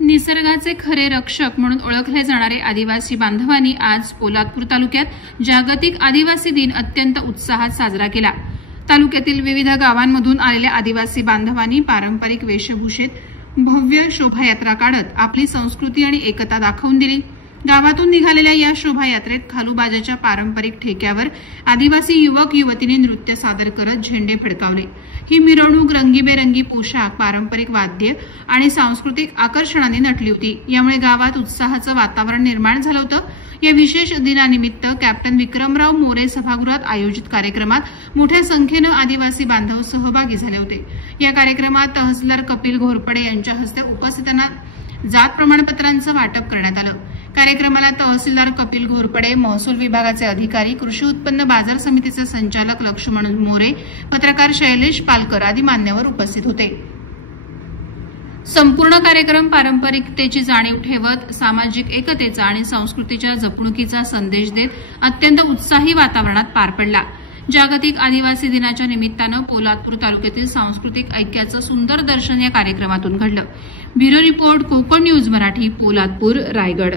निसर्गाचे खरे रक्षक म्हणून ओळखले जाणारे आदिवासी बांधवांनी आज पोलादपूर तालुक्यात जागतिक आदिवासी दिन अत्यंत उत्साहात साजरा केला। तालुक्यातील विविध गावांमधून आलेल्या आदिवासी बांधवांनी पारंपरिक वेशभूषेत भव्य शोभायात्रा काढत आपली संस्कृती आणि एकता दाखवून दिली। गावातून निघालेल्या या शोभायात्रेत खालूबाजाच्या पारंपरिक ठेक्यावर आदिवासी युवक युवतींनी नृत्य सादर करत झेंडे फडकावले। ही मिरवणूक रंगीबेरंगी पोशाख, पारंपरिक वाद्य आणि सांस्कृतिक आकर्षणाने नटली होती। यामुळे गावात उत्साहाचं वातावरण निर्माण झालं होतं। या विशेष दिनानिमित्त कॅप्टन विक्रमराव मोरे सभागृहात आयोजित कार्यक्रमात मोठ्या संख्येनं आदिवासी बांधव सहभागी झाले होते। या कार्यक्रमात तहसीलदार कपिल घोरपडे यांच्या हस्ते उपस्थितांना जात प्रमाणपत्रांचं वाटप करण्यात आलं। कार्यक्रमाला तहसीलदार कपिल घोरपडे, महसूल विभागाचे अधिकारी, कृषी उत्पन्न बाजार समितीचे संचालक लक्ष्मण मोरे, पत्रकार शैलेश पालकर आदी मान्यवर उपस्थित होते। संपूर्ण कार्यक्रम पारंपरिकतेची जाणीव ठेवत सामाजिक एकतेचा आणि संस्कृतीच्या जपणुकीचा संदेश देत अत्यंत उत्साही वातावरणात पार पडला। जागतिक आदिवासी दिनाच्या निमित्तानं पोलादपूर तालुक्यातील सांस्कृतिक ऐक्याचं सुंदर दर्शन या कार्यक्रमातून घडलं। Bureau report, Konkan news Marathi, Poladpur, Raigad.